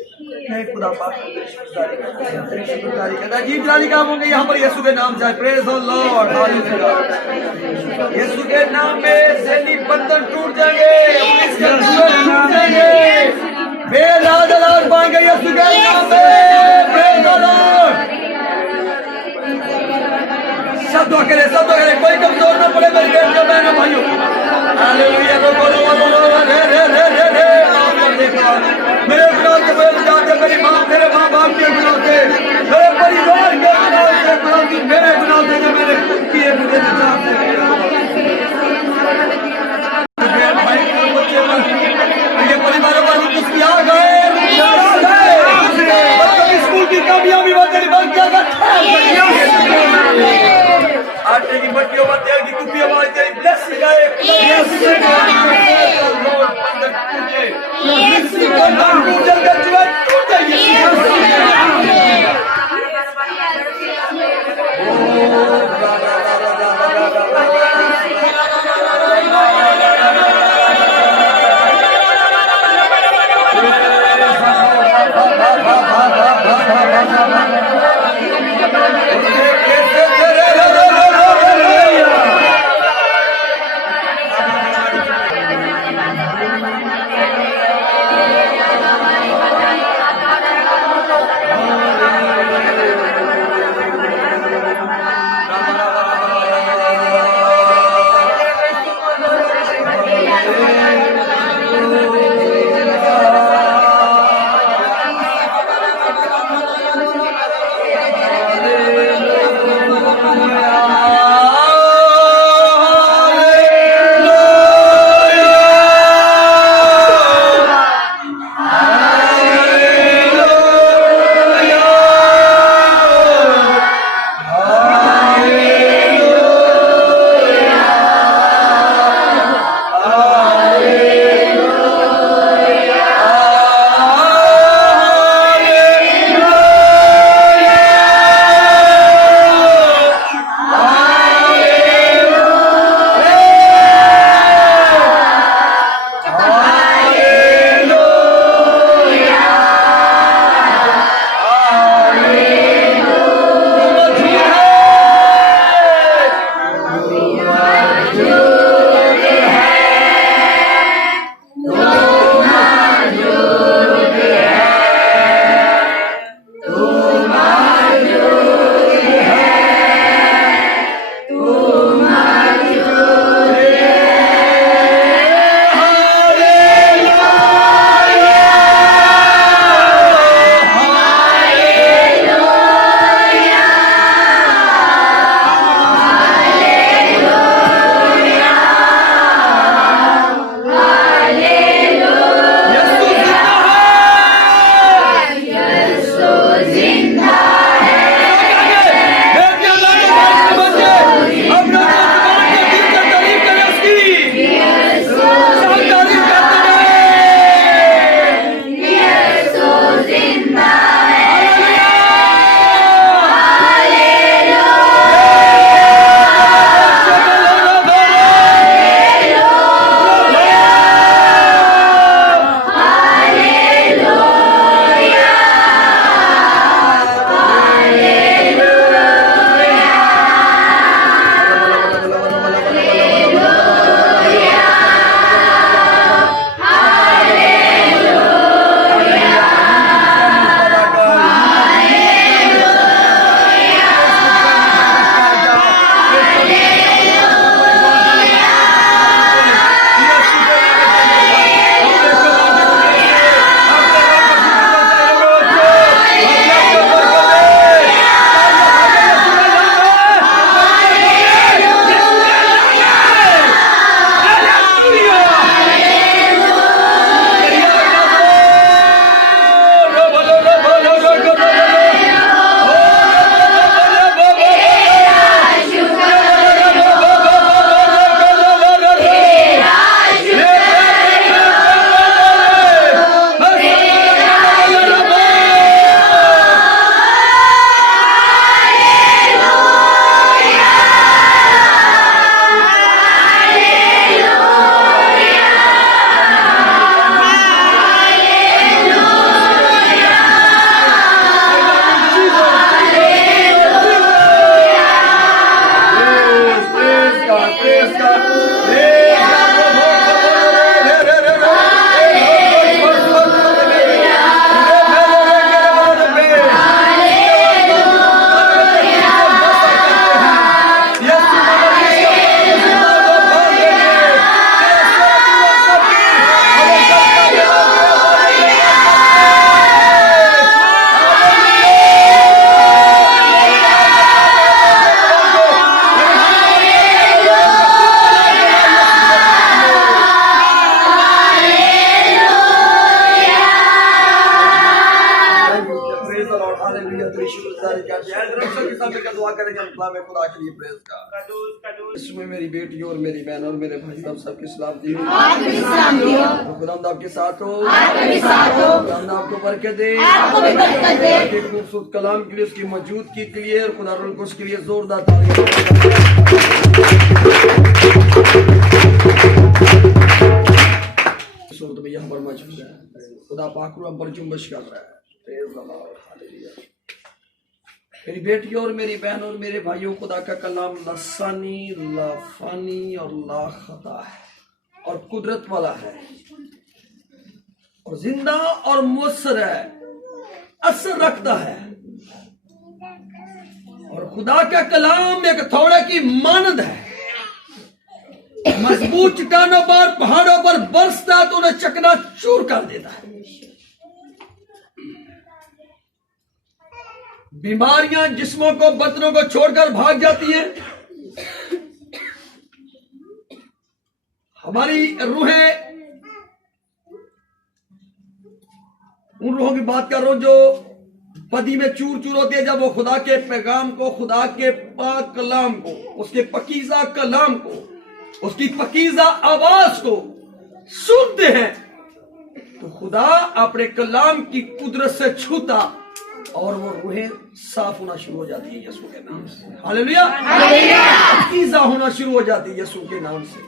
मैं खुदा पाक की तेरी शुक्रगुजारी करता हूं। गीत गाने काम होंगे यहाँ पर यीशु के नाम से। Praise the lord, hallelujah. Yeshu के नाम में सैनी बंधन टूट जाएंगे, पुलिस के दुश्मन टूट जाएंगे। बेलाद लाद पाएंगे यीशु के नाम में। Praise the Lord. शब्दों के लिए कोई कमजोर ना पड़े मेरे बेटे के बहनों भाइयों। हालेलुया। मेरे गुनाह के बजा दे, मेरी माँ मेरे माँ बाप के गुनाह से, मेरे परिवार के गुनाह से, मेरे गुनाह से जो मैंने किए मुझे बचा दे। ये परिवारों पर कुछ किया गए स्कूल की कामयाबी तेरी बात क्या आटे की मट्टियों में तेल की कुपियों में तेरी ब्लेसिंग आए। टूट जाएगी तेरी शुक्रगुजारी करते हैं। रक्षा के साथ मिलकर दुआ करेंगे कलाम खुदा के लिए प्रेज का। इसमें मेरी बेटी और मेरी बहन और मेरे भाई सब सबकी सलामती हो, खुदावंद आपके साथ हो, खुदावंद आपको बरकत दे, खूबसूरत कलाम के लिए उसकी मौजूदगी के लिए और खुदा को उसके लिए जोरदार तालियां। सूरत में यहाँ पर मौजूद है, खुदा पाक रूह पर जुम्बश कर रहा है। मेरी बेटी और मेरी बहन और मेरे भाइयों, खुदा का कलाम लसानी, लाफानी और लाखता है और कुदरत वाला है और जिंदा और मुअस्सर है, असर रखता है। और खुदा का कलाम एक हथौड़े की मानद है, मजबूत चट्टानों पर, पहाड़ों पर बरसता है तो उन्हें चकनाचूर कर देता है। बीमारियां जिस्मों को, बर्तनों को छोड़कर भाग जाती हैं। हमारी रूहें, उन रूहों की बात कर रहा हूं जो बदी में चूर चूर होती है, जब वो खुदा के पैगाम को, खुदा के पाक कलाम को, उसके पकीजा कलाम को, उसकी पकीजा आवाज को सुनते हैं तो खुदा अपने कलाम की कुदरत से छूता और वो रूहें साफ होना शुरू हो जाती है यीशु के नाम से। हालेलुया, पकीजा होना शुरू हो जाती है यीशु के नाम से,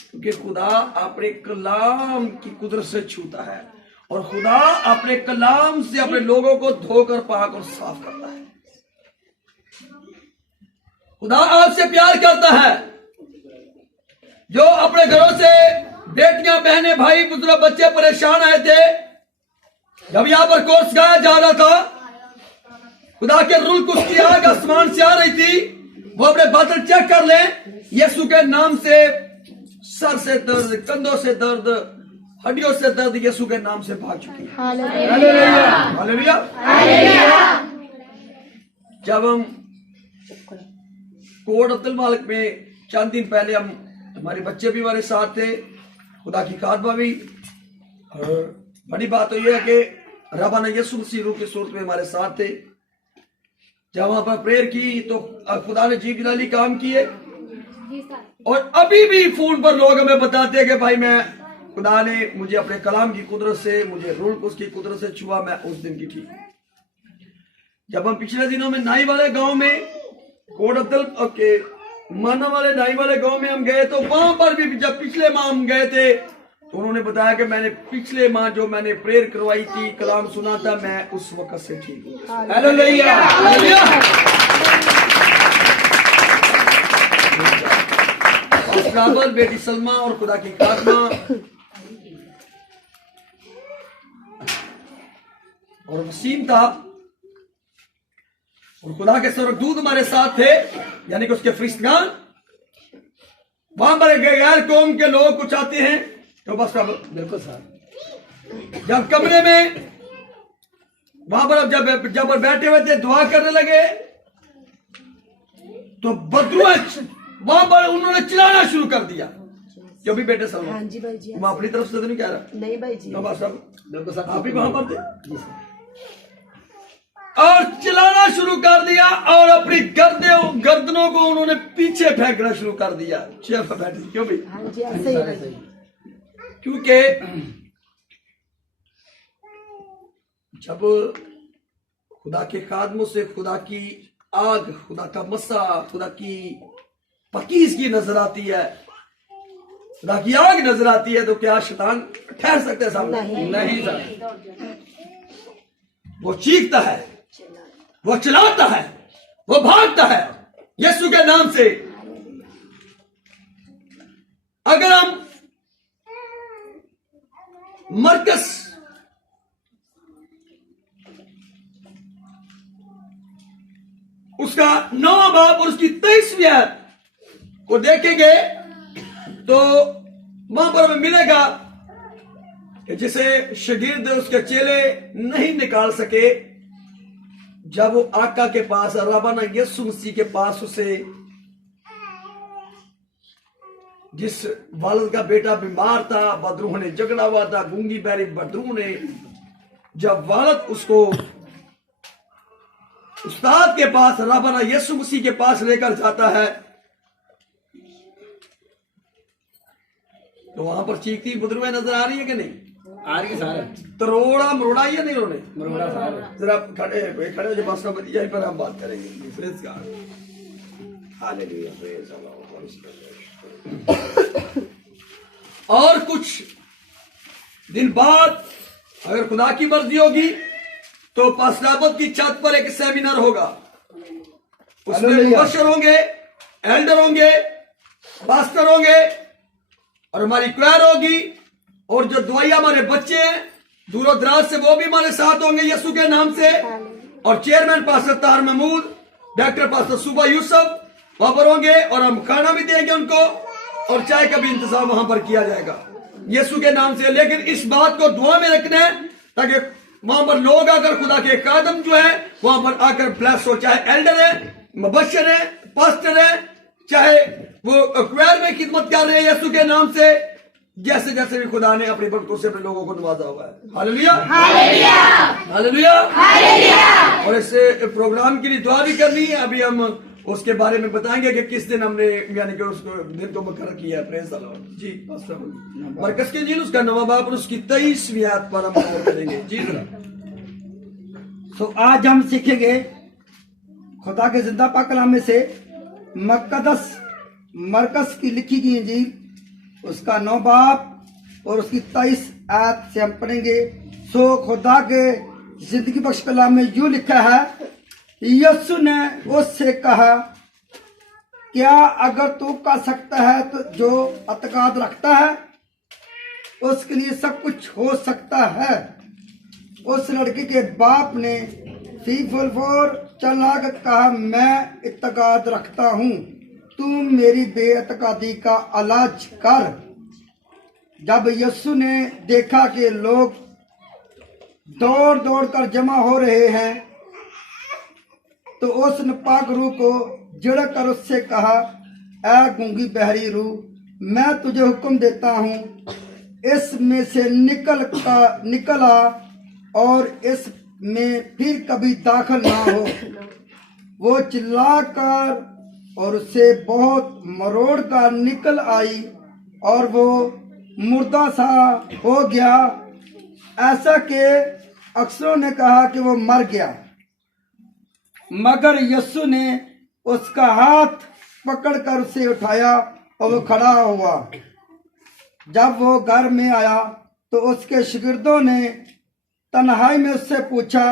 क्योंकि खुदा अपने कलाम की कुदरत से छूता है और खुदा अपने कलाम से अपने लोगों को धोकर पाक और साफ करता है। खुदा आपसे प्यार करता है। जो अपने घरों से बेटियां, बहनें, भाई, बुजुर्ग, बच्चे परेशान आए थे, जब यहां पर कोर्स गाया जा रहा था, खुदा के रूल को उसकी आग आसमान से आ रही थी, वो अपने बादल चेक कर ले, यीशु के नाम से सर से दर्द, कंधों से दर्द, हड्डियों से दर्द यीशु के नाम से भाग चुकी है। Hallelujah, hallelujah. जब हम कोट अब्दुल मालिक में चंद दिन पहले, हमारे बच्चे भी हमारे साथ थे, खुदा की खादमा भी, और बड़ी बात तो यह है कि रब्बाना यीशु मसीह रूह की सूरत में हमारे साथ थे। जब वहां पर प्रेयर की तो खुदा ने जी जलाली काम किए और अभी भी फोन पर लोग हमें बताते हैं कि भाई मैं, खुदा ने मुझे अपने कलाम की कुदरत से, मुझे रूह को उसकी कुदरत से छुआ, मैं उस दिन की ठीक। जब हम पिछले दिनों में नाई वाले गांव में, कोट अब्दुल के माना वाले नाई वाले गांव में हम गए, तो वहां पर भी जब पिछले माह हम गए थे तो उन्होंने बताया कि मैंने पिछले माह जो मैंने प्रेयर करवाई थी, कलाम सुना था, मैं उस वक्त से ठीक हूँ। Hallelujah, hallelujah. और बेटी सलमा और खुदा की खादमा और वसीम था और खुदा के स्वर्गदूत हमारे साथ थे, यानी कि उसके फरिश्तगान। वहां पर गैर कौम के लोग कुछ आते हैं तो बस बिल्कुल सर, जब कमरे में वहां पर जब बैठे हुए थे, दुआ करने लगे तो बदरू वहां पर उन्होंने चिल्लाना शुरू कर दिया। जो भी बेटे सलमान, हाँ जी भाई जी, मैं अपनी तरफ से तो नहीं कह रहा, नहीं भाई जी, तो बस बिल्कुल सर, आप भी वहां पर थे और चिल्लाना शुरू कर दिया और अपनी गर्दनों को उन्होंने पीछे फेंकना शुरू कर दिया। बैठे क्यों भी, हाँ जी, ऐसे ही। क्योंकि जब खुदा के खादमों से खुदा की आग, खुदा का मसा, खुदा की पकीज़गी नजर आती है, खुदा की आग नजर आती है, तो क्या शैतान ठहर सकते हैं सामने? नहीं सर। वो चीखता है, वो चिल्लाता है, वो भागता है यीशु के नाम से। अगर हम मरकस उसका 9वां बाब और उसकी 23वीं आयत को देखेंगे तो वहां पर हमें मिलेगा कि जिसे शागिर्द उसके चेले नहीं निकाल सके, जब वो आका के पास, रब्बाना यीशु मसीह के पास, उसे, जिस वालिद का बेटा बीमार था, बदरूह ने झगड़ा हुआ था, गूंगी बैरी बदरूह ने जब वालद उसको उस्ताद के पास, रब्बाना यीशु मसीह के पास लेकर जाता है, तो वहां पर चीखती बुजुर्गें नजर आ रही है कि नहीं? आ रही है सारे तरोड़ा मरोड़ा ही है नहीं उन्होंने? मरोड़ा सारे। जरा खड़े हो, जो पास यहीं पर हम बात करेंगे। Praise God, hallelujah, praise the Lord. और कुछ दिन बाद अगर खुदा की मर्जी होगी तो पास्टाबत की छत पर एक सेमिनार होगा। उसमें मुबशर होंगे, एल्डर होंगे, पास्टर होंगे और हमारी क्वायर होगी, और जो दुआया हमारे बच्चे हैं दूरों दराज से वो भी हमारे साथ होंगे यीशु के नाम से। और चेयरमैन पास्टर तार महमूद, डायरेक्टर पास्टर सुबह यूसुफ वहां पर होंगे, और हम खाना भी देंगे उनको, और चाय का भी इंतजाम वहां पर किया जाएगा यीशु के नाम से। लेकिन इस बात को दुआ में रखना है ताकि वहां पर लोग आकर खुदा के कादम जो है वहां पर आकर ब्लेस हो, चाहे एल्डर है, मुबशर है, पास्टर है, चाहे वो क्वायर में खिदमत कर रहे हैं यीशु के नाम से, जैसे जैसे भी खुदा ने अपनी बरकतों से अपने लोगों को नवाजा हुआ है। Hallelujah, hallelujah, hallelujah, hallelujah. और इस प्रोग्राम के लिए दुआ भी करनी है। अभी हम उसके बारे में बताएंगे कि किस दिन हमने यानी कि उसको दिन को मुकर्रर किया है। Praise the lord. जी मरकज के इंजील उसका नवा बाब और उसकी 23वीं आयत पर हम गौर करेंगे। जी जरा। तो आज हम सीखेंगे खुदा के जिंदा पाक कलाम में से मकदस मरकज की लिखी गई इंजील उसका 9 बाब और उसकी 23 आयत से हम पढ़ेंगे। सो खुदा के जिंदगी बख्श कलाम में यूं लिखा है, यीशु ने उससे कहा, क्या अगर तू कर सकता है तो जो अतकाद रखता है उसके लिए सब कुछ हो सकता है। उस लड़की के बाप ने फीफुलफोर चला कर कहा, मैं इत्तकाद रखता हूँ, तू मेरी बेअतकादी का इलाज कर। जब यीशु ने देखा कि लोग दौड़ दौड़ कर जमा हो रहे हैं तो उसने पाक रूह को जड़ कर उससे कहा, ऐ गूंगी बहरी रूह, मैं तुझे हुक्म देता हूँ, इसमें से निकल आ और इसमें फिर कभी दाखिल ना हो। वो चिल्लाकर और उससे बहुत मरोड़ कर निकल आई और वो मुर्दा सा हो गया, ऐसा कि अक्सरों ने कहा कि वो मर गया। मगर यीशु ने उसका हाथ पकड़कर उसे उठाया और वो खड़ा हुआ। जब वो घर में आया तो उसके शागिर्दों ने तन्हाई में उससे पूछा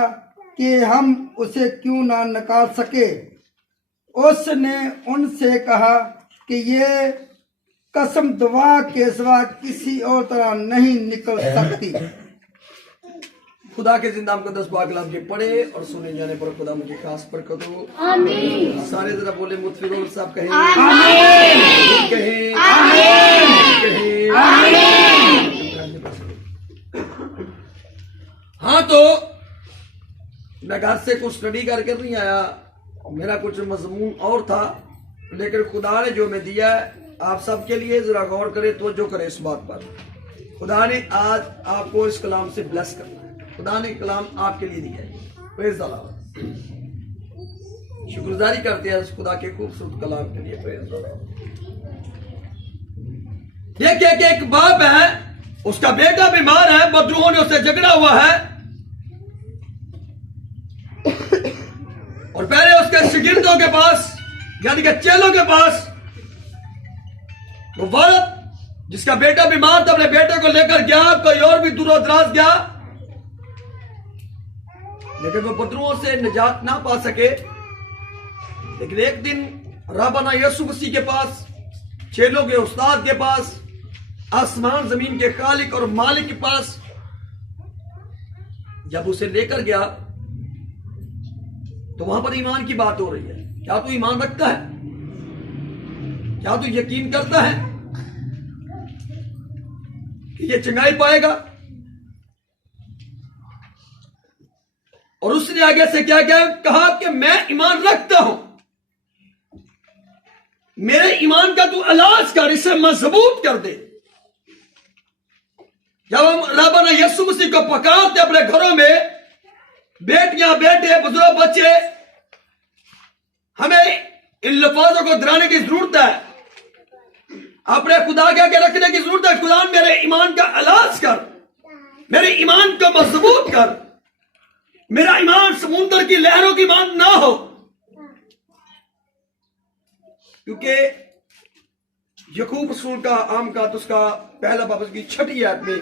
कि हम उसे क्यों ना निकाल सके। उसने उनसे कहा कि ये कसम दुआ के सिवा किसी और तरह नहीं निकल सकती। खुदा के जिंदा मुकद्दस पाक कलाम के पढ़े और सुने जाने पर खुदा मुझे खास बरकत हो। आमीन। सारे जरा बोले मुतफिरोल साहब कहें आमीन, कहें आमीन, कहें आमीन। हाँ, तो मैं घर से कुछ स्टडी करके नहीं आया, मेरा कुछ मजमून और था, लेकिन खुदा ने जो मैं दिया है आप सबके लिए जरा गौर करे, तवज्जो करे इस बात पर। खुदा ने आज आपको इस कलाम से ब्लेस करना है। खुदा ने कलाम आपके लिए दिया है। Praise the lord. शुक्रगुजारी करते हैं उस खुदा के खूबसूरत कलाम के लिए। Praise the Lord. देखिए कि एक बाप है, उसका बेटा बीमार है, बदरूहों ने उससे झगड़ा हुआ है और पहले उसके शागिर्दों के पास यानी कि चेलों के पास वो वालद जिसका बेटा बीमार था अपने बेटे को लेकर गया, कोई और भी दूर दराज गया, लेकिन वो बदरूहों से निजात ना पा सके। लेकिन एक दिन रब्बाना यीशु मसीह के पास, चेलों के उस्ताद के पास, आसमान जमीन के खालिक और मालिक के पास जब उसे लेकर गया तो वहां पर ईमान की बात हो रही है। क्या तू ईमान रखता है? क्या तू यकीन करता है कि ये चंगाई पाएगा? और उसने आगे से क्या क्या कहा कि मैं ईमान रखता हूं, मेरे ईमान का तू इलाज कर, इसे मजबूत कर दे। जब हम रब ने यीशु मसीह को पकारते अपने घरों में, बेटियां बेटे बुजुर्ग बच्चे, हमें इन लफ्जों को दोहराने की जरूरत है, अपने खुदा के आगे रखने की जरूरत है। खुदा मेरे ईमान का इलाज कर, मेरे ईमान को मजबूत कर, मेरा ईमान समुद्र की लहरों की मांग ना हो। क्योंकि यकूब रसूल का आम का उसका पहला बाब की 6 आयत में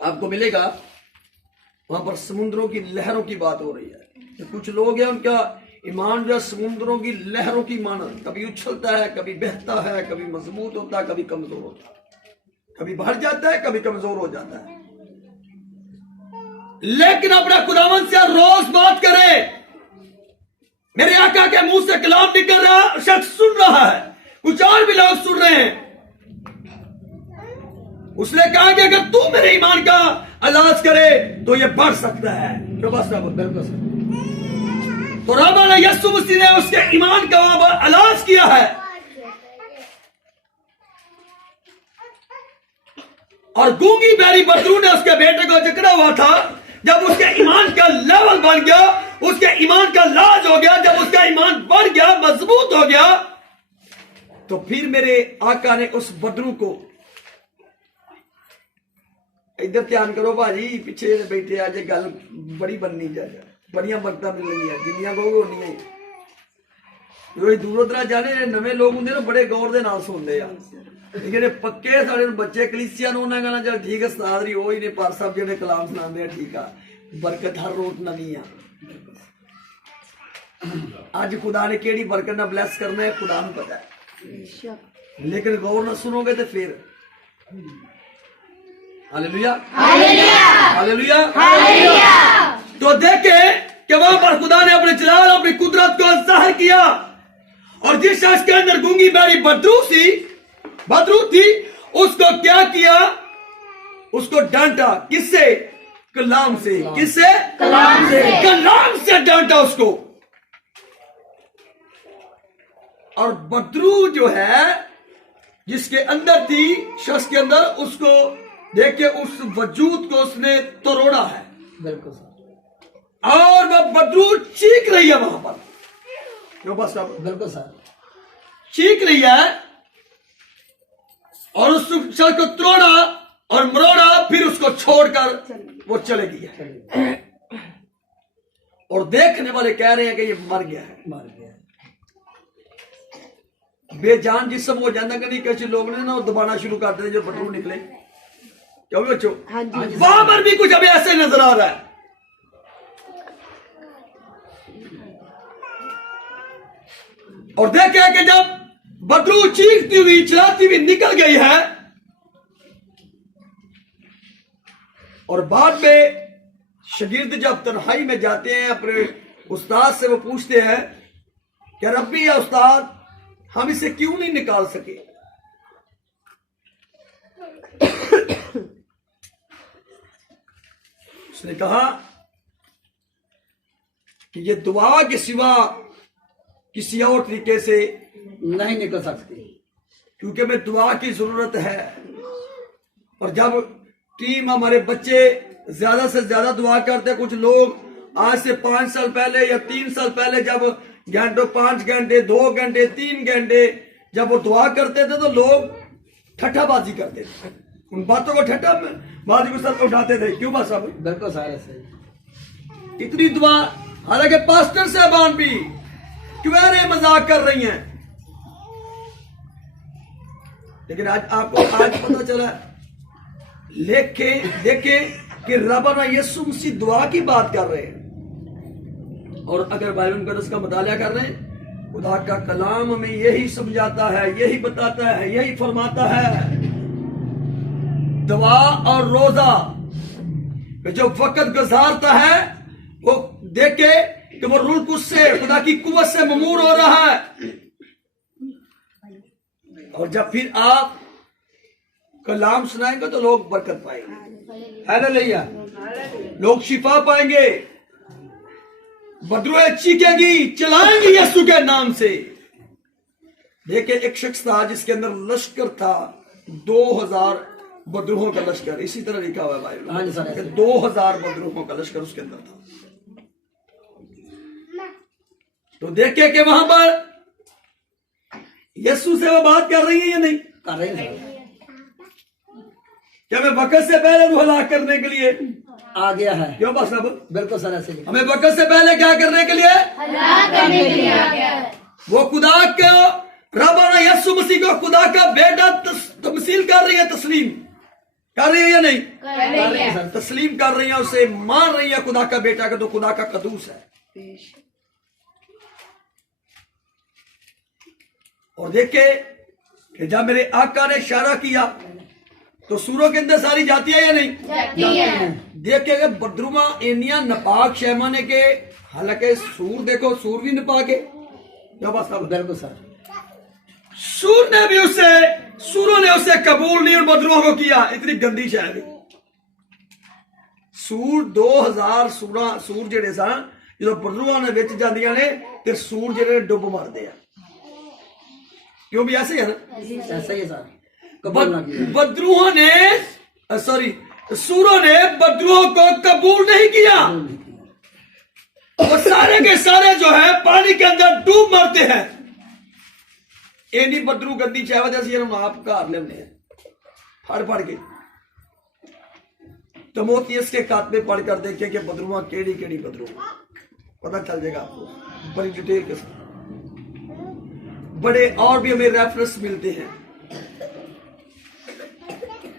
आपको मिलेगा, वहां पर समुद्रों की लहरों की बात हो रही है। तो कुछ लोग हैं उनका ईमान जो समुद्रों की लहरों की मानद, कभी उछलता है, कभी बहता है, कभी मजबूत होता है, कभी कमजोर होता है, कभी बढ़ जाता है, कभी कमजोर हो जाता है। लेकिन अपने खुदावन से रोज बात करें। मेरे आका के मुंह से कलाम निकल रहा है, शख्स सुन रहा है, कुछ और भी लोग सुन रहे हैं। उसने कहा कि अगर तू मेरे ईमान का इलाज करे तो ये बढ़ सकता है। तो बस बिल्कुल। तो रब ने यीशु मसीह ने उसके ईमान का इलाज किया है, और गूंगी बैरी बदरू ने उसके बेटे को जकड़ा हुआ था। जब उसके ईमान का लेवल बन गया, उसके ईमान का इलाज हो गया, जब उसका ईमान बढ़ गया, मजबूत हो गया, तो फिर मेरे आका ने उस बदरू को, इधर ध्यान करो भाजी, पीछे बैठे आज गल बड़ी बननी चाहिए, बड़िया बरकतां मिलनियां, जिन्नियां कहोगे उन्नियां ही। दूरों दरा जाने नवे लोग होंगे ना, बड़े गौर दे नाल सुनते हैं। ਜਿਹੜੇ ਪੱਕੇ ਸਾਡੇ ਬੱਚੇ ਕਲੀਸਿਆ ਨੂੰ ਉਹਨਾਂ ਕਹਿੰਦਾ ਚਲ ਠੀਕ ਹੈ ਉਸਤਾਦ ਜੀ ਉਹ ਹੀ ਨੇ ਪਾਰ ਸਾਹਿਬ ਜਿਹੜੇ ਕਲਾਮ ਸੁਣਾਉਂਦੇ ਆ, ਠੀਕ ਆ, ਬਰਕਤ ਹਰ ਰੋਜ਼ ਨਵੀਂ ਆ। ਅੱਜ ਖੁਦਾ ਨੇ ਕਿਹੜੀ ਬਰਕਤ ਨਾਲ ਬਲੈਸ ਕਰਨਾ ਹੈ ਖੁਦਾ ਨੂੰ ਪਤਾ ਹੈ, लेकिन गौर न सुनोगे तो फिर हालेलुया हालेलुया हालेलुया। तो देखे कि वहां पर खुदा ने अपने जलाल अपनी कुदरत को जाहिर किया, और जिस शख्स के अंदर गूंगी बैरी बदरू थी उसको क्या किया, उसको डांटा। किससे? कलाम से। किससे? कलाम से डांटा उसको। और बदरू जो है जिसके अंदर थी, शख्स के अंदर, उसको देख के उस वजूद को उसने तोड़ा है। बिल्कुल सर। और वह बदरू चीख रही है वहां पर, जो बस बिल्कुल सर चीख रही है, और उस शख्स को तोड़ा और मरोड़ा, फिर उसको छोड़कर वो चले गई। और देखने वाले कह रहे हैं कि ये मर गया है, मर गया है, बेजान जिस्म हो जाता। कभी कुछ लोग ने ना दबाना शुरू कर देते जो बदरू निकले। क्यों भी बच्चों? वहां पर भी कुछ अभी ऐसे नजर आ रहा है। और देखे कि जब बदरू चीखती हुई चिल्लाती हुई निकल गई है, और बाद में शागिर्द जब तन्हाई में जाते हैं अपने उस्ताद से, वो पूछते हैं कि रब्बी या उस्ताद हम इसे क्यों नहीं निकाल सके। उसने कहा कि ये दुआ के सिवा किसी और तरीके से नहीं निकल सकती, क्योंकि मैं दुआ की जरूरत है। और जब टीम हमारे बच्चे ज्यादा से ज्यादा दुआ करते, कुछ लोग आज से 5 साल पहले या 3 साल पहले जब घंटों 5 घंटे 2 घंटे 3 घंटे जब वो दुआ करते थे, तो लोग ठट्ठाबाजी करते थे, उन बातों को ठट्ठाबाजी के साथ उठाते थे। क्यों बात साहब? बिल्कुल सही। इतनी दुआ, हालांकि पास्टर साहबान भी क्यों मजाक कर रही हैं, लेकिन आज आपको पता चला, देखे कि रब ने यीशु मसीह दुआ की बात कर रहे हैं। और अगर बाइबल मुकद्दस का मुताला कर रहे हैं, खुदा का कलाम हमें यही समझाता है, यही बताता है, यही फरमाता है। दुआ और रोजा जो वक्त गुजारता है, वो देखे कि वो रूह कुछ से, खुदा की कुव्वत से ममूर हो रहा है। और जब फिर आप कलाम सुनाएंगे तो लोग बरकत पाएंगे, हालेलुया, लोग शिफा पाएंगे, बदरुएं चीखेंगी, चलाएंगी यीशु के नाम से। देखिए एक शख्स था जिसके अंदर लश्कर था, 2000 बद्रुहों का लश्कर, इसी तरह लिखा हुआ है बाइबल हाँ जी सर, में ऐसे। कि 2000 बद्रुहों का लश्कर उसके अंदर था। तो देखिए कि वहां पर यीशु से वो बात कर रही है या नहीं? कर रहे हैं सर। क्या हमें वक़्त से पहले रूह हलाक करने के लिए आ गया है, क्यों बस अब बिल्कुल सर ऐसे लिखा। हमें वक़्त से पहले क्या करने के लिए? वो खुदा का रब यीशु मसीह को खुदा का बेटा तमसील कर रही है, तस्लीम कर रही है या नहीं? कर रहे हैं सर। तस्लीम कर रही है, उसे मान रही है खुदा का बेटा का, तो खुदा का कदूस है। और देखे कि जब मेरे आका ने इशारा किया तो सूरों के अंदर सारी जाती है या नहीं? देखे अगर बदरुमा एनिया नपाक शैमाने के, हालांकि सूर देखो, सूर भी नपाक है, क्या बात है? बिल्कुल सर। सूर ने भी उसे, सूरों ने उसे कबूल नहीं और बदरुआ को किया। इतनी गंदी शय है सूर। 2000 सूर जेड़े सन जो बदरुआ ने विच जांदियां ने ते सूर जेड़े डुब मरदे आ, क्यों भी ऐसे है ना? ऐसा ही है सर, कबूल ना किया। बदरुओं ने सॉरी सूरों ने बदरुओं को कबूल नहीं किया। वो सारे के सारे जो है पानी के अंदर डूब मरते हैं। एनी बदरू गंदी चाहवत ऐसी हम आप घर लेने फड़ फड़ के तमोथियस के खात्मे पढ़ कर देखे कि बदरुआ केड़ी केड़ी बदरू, पता चल जाएगा आपको बड़ी डिटेल के साथ। बड़े और भी हमें रेफरेंस मिलते हैं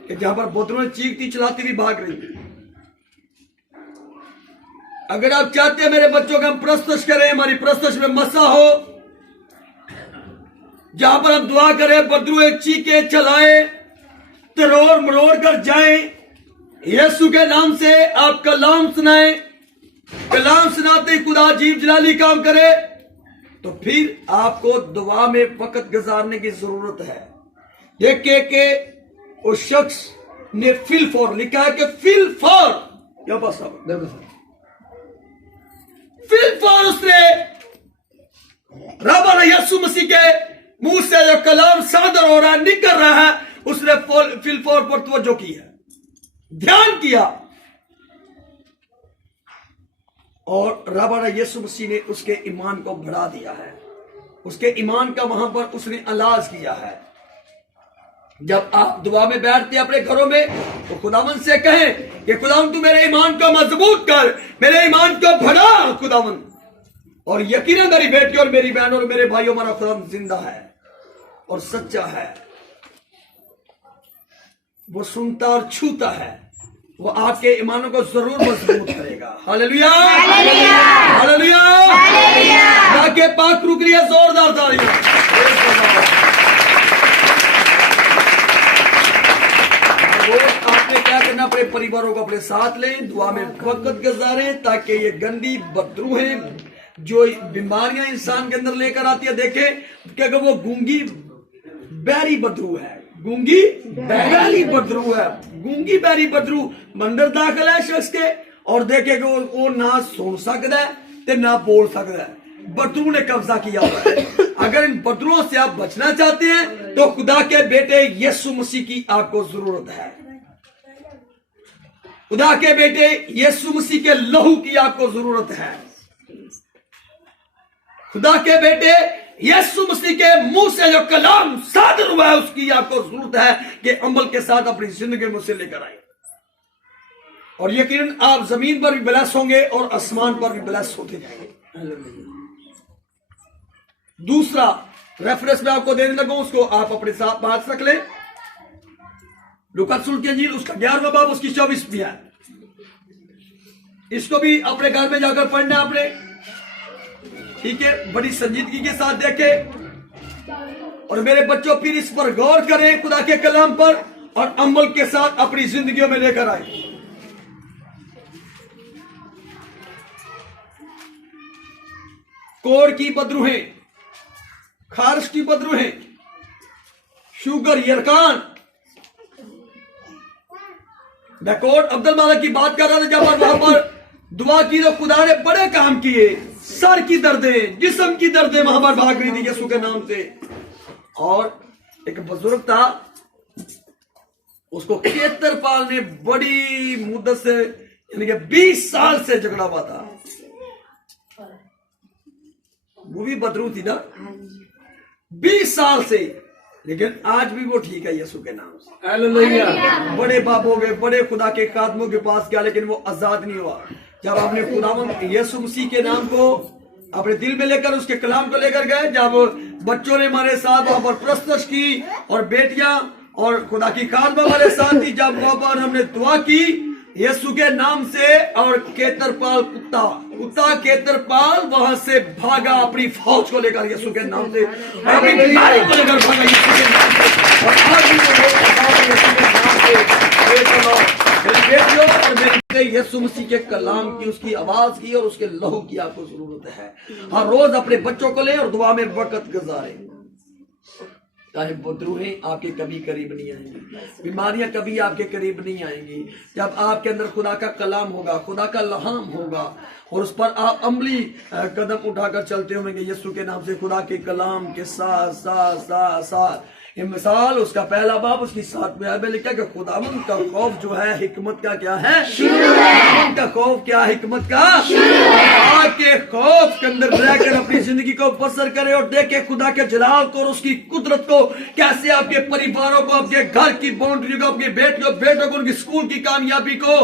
कि जहां पर बदरुआ चीखती चलाती भी भाग रही है। अगर आप चाहते हैं मेरे बच्चों का हम प्रस्तुत करें, हमारी प्रस्तुत में मसा हो, जहां पर हम दुआ करें, बदरुए चीखे चलाए, तरोड़ मरोड़ कर जाएं, यीशु के नाम से आप कलाम सुनाएं, कलाम सुनाते खुदा जीव जलाली काम करे, तो फिर आपको दुआ में वक्त गुजारने की जरूरत है। देखिए कि उस शख्स ने फिल फॉर लिखा है कि फिल फॉर, क्या बस बिल्कुल सर। फिल फॉर उसने रब यीशु मसीह के मुंह से जो कलाम सादर हो रहा है, निकल रहा है, उसने फिल फॉर पर तवज्जो की है, ध्यान किया, और रब यीशु मसीह ने उसके ईमान को बढ़ा दिया है। उसके ईमान का वहां पर उसने अलाज किया है। जब आप दुआ में बैठते हैं अपने घरों में, तो खुदावन से कहें कि खुदावन तू मेरे ईमान को मजबूत कर, मेरे ईमान को बढ़ा खुदावन। और यकीनन मेरी बेटी और मेरी बहन और मेरे भाइयों, हमारा खुदावन जिंदा है और सच्चा है, वो सुनता और छूता है, वो आपके ईमानों को जरूर मजबूत करेगा। हालेलुया, हालेलुया, के पाक रुक लिया, जोरदार तालियां। आपने क्या करना, अपने परिवारों को अपने साथ लें, दुआ में वक्त गुजारें, ताकि ये गंदी बदरूहें जो बीमारियां इंसान के अंदर लेकर आती है, देखें कि अगर वो गूंगी बैरी बदरू है, गूंगी बैरी बदरू है, गूंगी बैरी बदरू मंदिर दाखिल है शख्स के, और देखे कि वो ना सुन सकता है ते ना बोल सकता है, बदरू ने कब्जा किया हुआ है। अगर इन बदरुओं से आप बचना चाहते हैं तो खुदा के बेटे यीशु मसीह की आपको जरूरत है। खुदा के बेटे यीशु मसीह के लहू की आपको जरूरत है। खुदा के बेटे यीशु मसीह के मुंह से जो कलाम सादर हुआ है, उसकी आपको जरूरत है कि अमल के साथ अपनी जिंदगी में उसे लेकर आए, और यकीनन आप जमीन पर भी ब्लेस होंगे और आसमान पर भी ब्लेस होते जाएंगे। दूसरा रेफरेंस में आपको देने लगा, उसको आप अपने साथ पास रख लें। लूका रसूल की इंजील उसका 11वां बाब उसकी 24वीं है। इसको भी अपने घर में जाकर पढ़ना आपने, ठीक है, बड़ी संजीदगी के साथ देखें, और मेरे बच्चों फिर इस पर गौर करें, खुदा के कलाम पर, और अमल के साथ अपनी जिंदगियों में लेकर आए। कोड़ की बदरूहें, खारिश की बदरूहें, शुगर, यरकान, डकोट अब्दुल मालिक की बात कर रहा था, जब वहां पर दुआ की तो खुदा ने बड़े काम किए। सर की दर्दें, जिस्म की दर्दें वहां पर भाग रही थी यीशु के नाम से। और एक बुजुर्ग था, उसको केतरपाल ने बड़ी मुद्दत से यानी कि 20 साल से झगड़ा हुआ था। वो भी बदरू थी ना, 20 साल से, लेकिन आज भी वो ठीक है यीशु के नाम से। हालेलुया। बड़े बाबों के, बड़े खुदा के कादमों के पास गया, लेकिन वो आजाद नहीं हुआ। जब आपने खुदावंद यीशु मसीह के नाम को अपने दिल में लेकर, उसके कलाम को लेकर गए, जब बच्चों ने हमारे साथ वहां पर प्रस्तुत की और बेटियां और खुदा की कादमा हमारे साथ थी, जब वहां पर हमने दुआ की यीशु के नाम से, और केतरपाल कुत्ता केतरपाल वहां से भागा अपनी फौज को लेकर यीशु के नाम से, और अपनी बीमारी को लेकर भागा यीशु के नाम से। और आज भी वो लोग यीशु के नाम से। मेरी बेटियों और मेरे यीशु मसीह के कलाम की, उसकी आवाज की और उसके लहू की आपको जरूरत है। हर रोज अपने बच्चों को ले और दुआ में वक्त गुजारे। चाहे बुद्रुहें आपके कभी करीब नहीं आएंगी, बीमारियां कभी आपके करीब नहीं आएंगी। जब आपके अंदर खुदा का कलाम होगा, खुदा का लहाम होगा, और उस पर आप अमली कदम उठाकर चलते होंगे यीशु के नाम से, खुदा के कलाम के साथ साथ साथ साथ। ये मिसाल उसका पहला बाब उसकी 7वीं आयत में लिखा कि खुदावंद का खौफ जो है हिकमत का क्या है, खुदावंद का खौफ क्या है, हिकमत का। खुदा के खौफ के अंदर रहकर अपनी जिंदगी को बसर करे और देखे खुदा के जलाल को और उसकी कुदरत को, कैसे आपके परिवारों को, आपके घर की बाउंड्री को, आपके बेटों को, उनकी स्कूल की कामयाबी को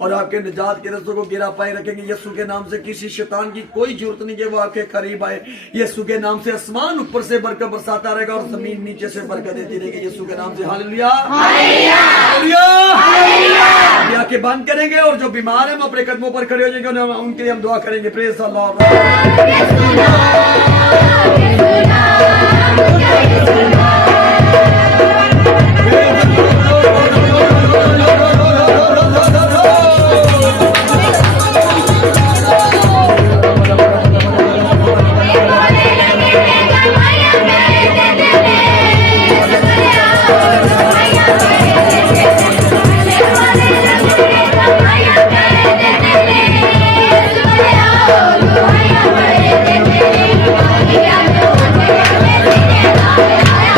और आपके निजात के रस्तों को गिरा पाए रखेंगे। यीशु के नाम से किसी शैतान की कोई जरूरत नहीं है वो आपके करीब आए। यीशु के नाम से आसमान ऊपर से बरकत बरसाता रहेगा और जमीन नीचे से बरकत देती रहेगी यीशु के नाम से। Hallelujah, hallelujah. आंखें बंद करेंगे और जो बीमार है हम अपने कदमों पर खड़े हो जाएंगे, उनके लिए हम दुआ करेंगे। Praise the Lord. Yeah.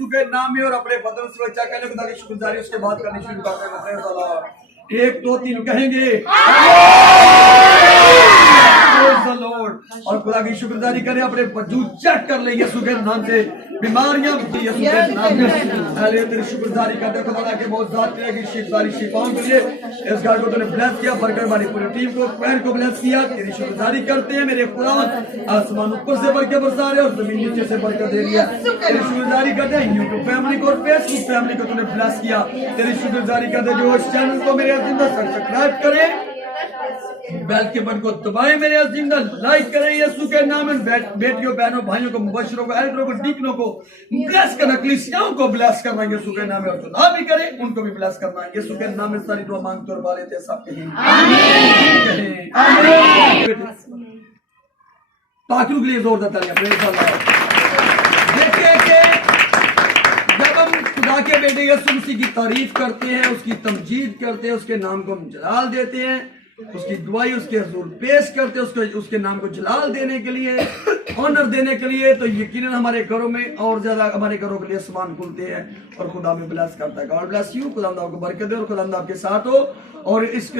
यीशु के नाम में और अपने बदन से बचा करने खुदा की शुक्रगुजारी उसके बाद करनी शुरू करते हैं। Praise the Lord. 1 2 3 कहेंगे प्रेज़ द लॉर्ड और खुदा की शुक्रगुजारी करें। अपने वजूद चेक कर ले यीशु के नाम से बीमारियां यीशु के नाम में। हालेलुया तेरी शुक्रगुजारी करते हैं खुदा के बहुत ज़्यादा तेरे की सारी शिफाओं के लिए इस घर को तूने ब्लेस किया, बरकत वाली पूरी टीम को पैर को ब्लेस किया। तेरी शुक्रगुजारी करते हैं मेरे खुदा। आसमान ऊपर से बरकत बरसा रहे और जमीन नीचे से बरकत दे रही है। तेरी शुक्रगुजारी करते हैं यूट्यूब फैमिली को और फेसबुक फैमिली को तूने ब्लेस किया। तेरी शुक्रगुजारी करते हैं जो इस चैनल को मेरे जिंदा सब्सक्राइब करें, बेल के बटन को दबाएं, मेरे जिंदा लाइक करें यीशु के नाम में। बेटियों बहनों भाइयों को मुबशरों को एल्डरों को डीकनों को ब्लेस करना, कलीसियाओं को ब्लेस करना यीशु के नाम में। और खुदा भी करे उनको भी ब्लेस करना यीशु के नाम में। सारी दुआ मांगते और बाले थे सब कहें आमीन आमीन। ताकि के लिए जोरदार तालियां। Praise the Lord. देखिए कि जब हम खुदा के बेटे यीशु मसीह की तारीफ करते हैं, उसकी तमजीद करते हैं, उसके नाम को हम जलाल देते हैं, उसकी दुआई उसके हुजूर पेश करते हैं, उसके नाम को जलाल देने के लिए, ऑनर देने के लिए, तो यकीनन हमारे घरों में और ज्यादा हमारे घरों के लिए आसमान खुलते हैं और खुदा में ब्लेस करता है। God bless you. खुदा आपको बरकत दे और खुदा आपके साथ हो। और इसके